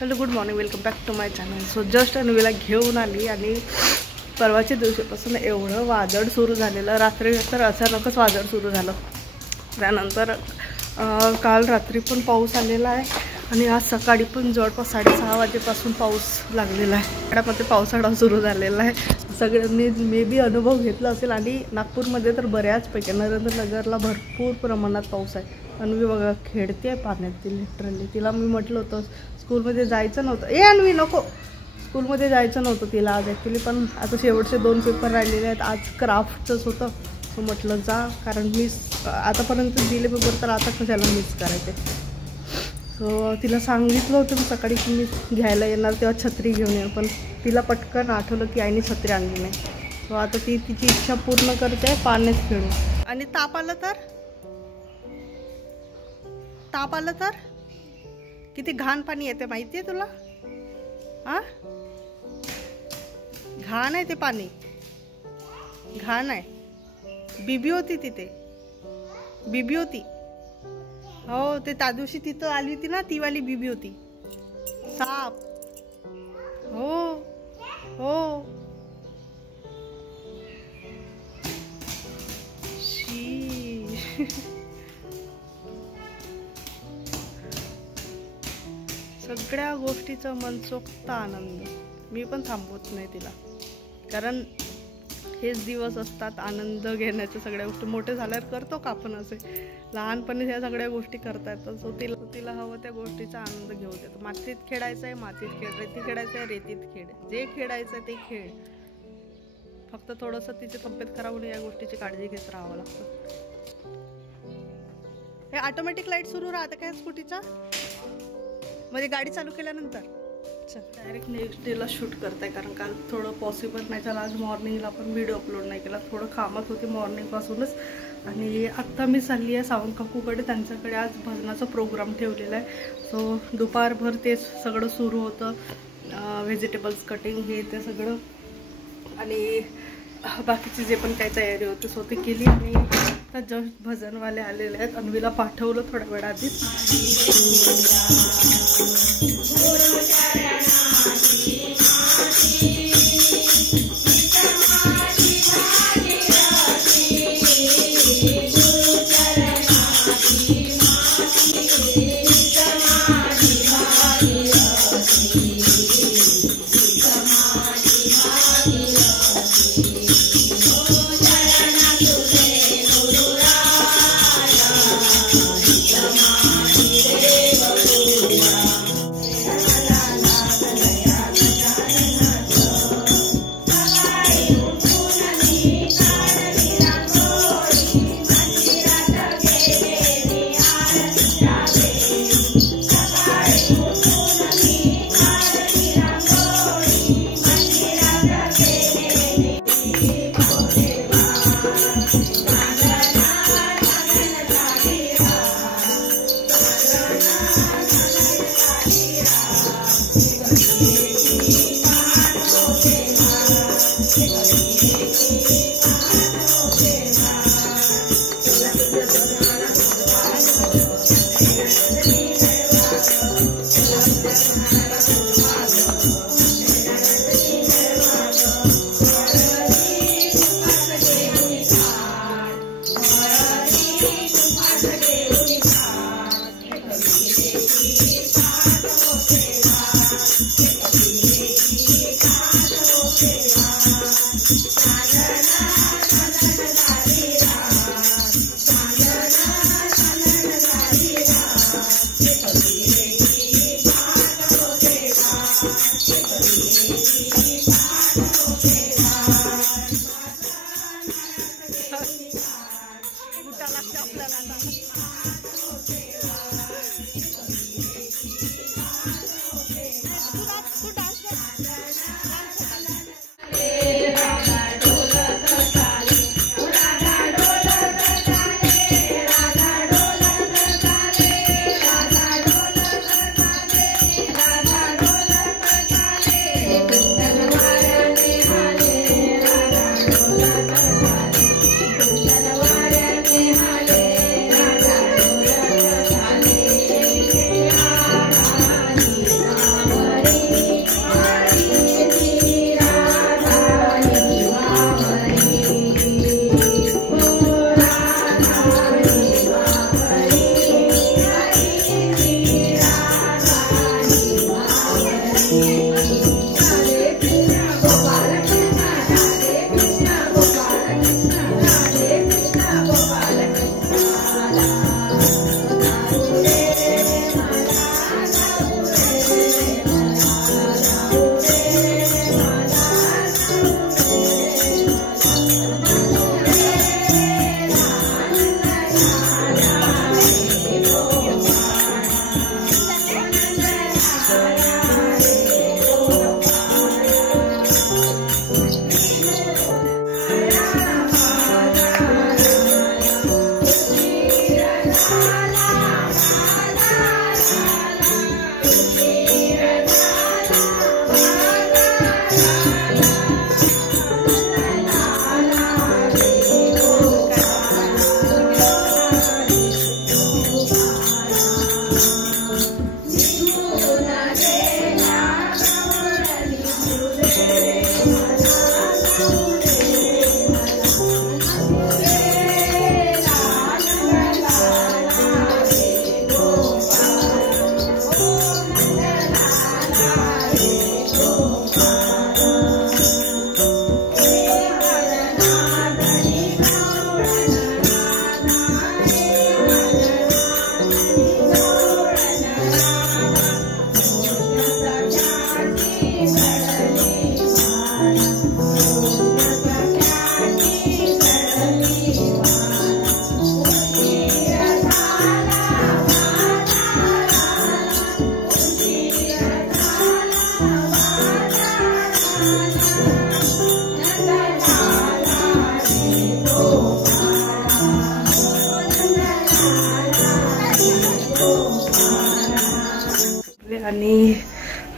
Hello good morning, welcome back to my channel. So just अन्वीला घेऊन आली आणि परवाच्या दिवशीपासून एवढं वादळ सुरू झालेलं. रात्री तर अचानकच वादळ सुरू झालं. त्यानंतर काल रात्री पण पाऊस आलेला आहे आणि आज सकाळी पण जवळपास 6:30 वाजेपासून पाऊस लागलेला आहे. त्यामध्ये पावसाळा सुरू झालेला आहे. सगळ्यांनी मे बी अनुभव घेतला असेल. आणि नागपूरमध्ये तर बऱ्याचपैकी नरेंद्रनगरला भरपूर प्रमाणात पाऊस आहे. अन्वी बघा खेळते पाण्यात ती लिटरली. तिला मी म्हटलं होतं स्कूलमध्ये जायचं नव्हतं. अन्वी नको, स्कूलमध्ये जायचं नव्हतं तिला आज ॲक्च्युली. पण आता शेवटचे 2 पेपर राहिलेले आहेत. आज क्राफ्टचंच होतं. सो म्हटलं जा, कारण मिस आतापर्यंत दिले पेपर तर आता कशाला मिस करायचे. सो तिला सांगितलं होतं मी सकाळी की मी घ्यायला येणार तेव्हा छत्री घेऊन येणार. पण तिला पटकन आठवलं की आईने छत्री आणली नाही. सो आता ती तिची इच्छा पूर्ण करते पाण्यात खेळून. आणि ताप आलं तर किती घाण पाणी येते माहिती आहे तुला? हां, घाण आहे ते पाणी, घाण आहे. बीबी होती तिथे, बीबी होती. हो, ते त्या दिवशी तिथं आली होती ना, ती वाली बीबी होती. साप. हो हो. सगळ्या गोष्टीचा मनसोक्त आनंद. मी पण थांबवत नाही तिला, कारण हेच दिवस असतात आनंद घेण्याच्या. सगळ्या गोष्टी मोठे झाल्यावर करतो का आपण असे? लहानपणी ह्या सगळ्या गोष्टी करता येतात. सो तिला हवं त्या गोष्टीचा आनंद घेऊ देतो. मातीत खेळायचं आहे मातीत खेळ, रेतीत खेळायचं आहे रेतीत खेळ, जे खेळायचं आहे ते खेळ. फक्त थोडंसं तिची तब्येत खराब होणे या गोष्टीची काळजी घेत राहावं लागतं. हे ऑटोमॅटिक लाईट सुरू राहते काय स्कूटीचा? म्हणजे गाडी चालू केल्यानंतर डायरेक्ट नेक्स्ट डेला शूट करताय, कारण काल थोडं पॉसिबल नाही झालं. आज मॉर्निंगला पण व्हिडिओ अपलोड नाही केला, थोडं कामात होती मॉर्निंगपासूनच. आणि आत्ता मी चालली आहे सावंत काकूकडे. त्यांच्याकडे आज भजनाचा प्रोग्राम ठेवलेला आहे. सो दुपारभर ते सगळं सुरू होतं, व्हेजिटेबल्स कटिंग हे ते सगळं. आणि बाकीची जे पण काही तयारी होती सो ती केली. आणि आता जस्ट भजनवाले आलेले आहेत. अन्वीला पाठवलं थोड्या वेळा आधीच.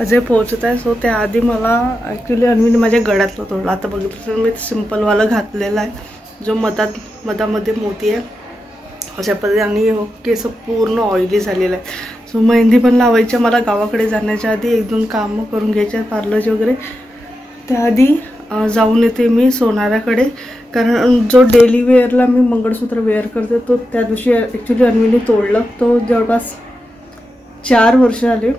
अजय पोहोचत आहे. सो त्याआधी मला ॲक्च्युली अन्वीने माझ्या गळ्यातलं तोडलं. आता बघितलं मी सिम्पलवाला घातलेला आहे जो मधामध्ये मोती आहे अशा पद्धतीने. आणि केस पूर्ण ऑइली झालेलं आहे. सो मेहंदी पण लावायची मला गावाकडे जाण्याच्या आधी. 1-2 कामं करून घ्यायच्या पार्लरचे वगैरे. त्याआधी जाऊन येते मी सोनाराकडे, कारण जो डेली वेअरला मी मंगळसूत्र वेअर करते तो त्या दिवशी ॲक्च्युली अन्वीने तोडलं. तो जवळपास 4 वर्ष आले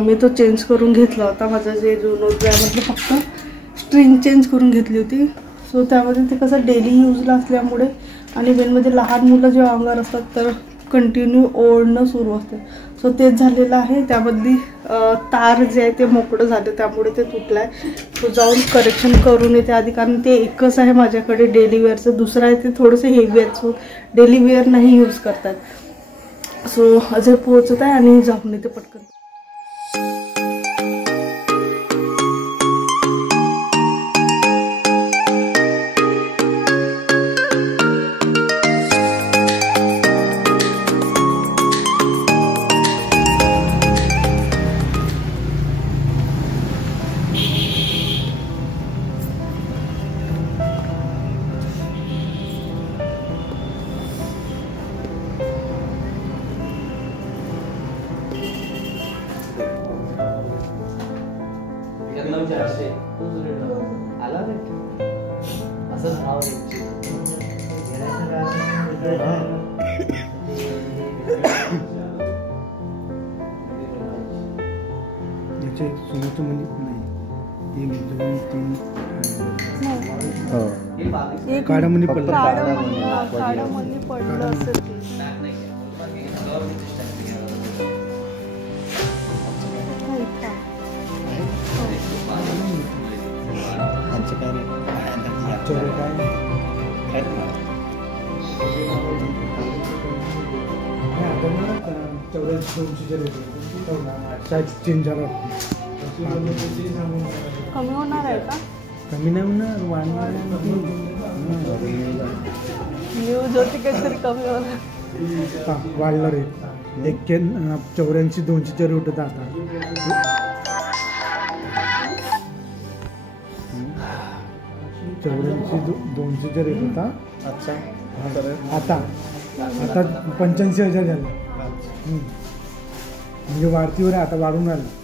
मी तो चेंज करून घेतला होता. माझं जे जुनं होतं त्यामधलं फक्त स्ट्रिंग चेंज करून घेतली होती. सो त्यामध्ये ते कसं डेली यूजला असल्यामुळे आणि मेनमध्ये लहान मुलं जेव्हा अंगावर असतात तर कंटिन्यू ओढणं सुरू असते. सो तेच झालेलं आहे. त्यामधली तार जे आहे ते मोकळं झालं त्यामुळे ते तुटलं आहे. तो जाऊन करेक्शन करून येते आधी, कारण ते एकच आहे माझ्याकडे डेली वेअरचं. दुसरं आहे ते थोडंसं हेवी आहे. सो डेली वेअर नाही यूज करतात. सो अजय पोहोचत आहे आणि जाऊन येते पटकन. काढामध्ये पडलं असेल ते. चेंज झाला. कमी होणार आहे का? कमी नाही होणार, वाढणार. न्यूज होती काहीतरी कमी होणार. हां वाढलं रे. 84 200 रेट होता आता. 84 200 रेट होता. अच्छा आता 85,000 झाला. म्हणजे वाढतीवर आता वाढून राहिलं.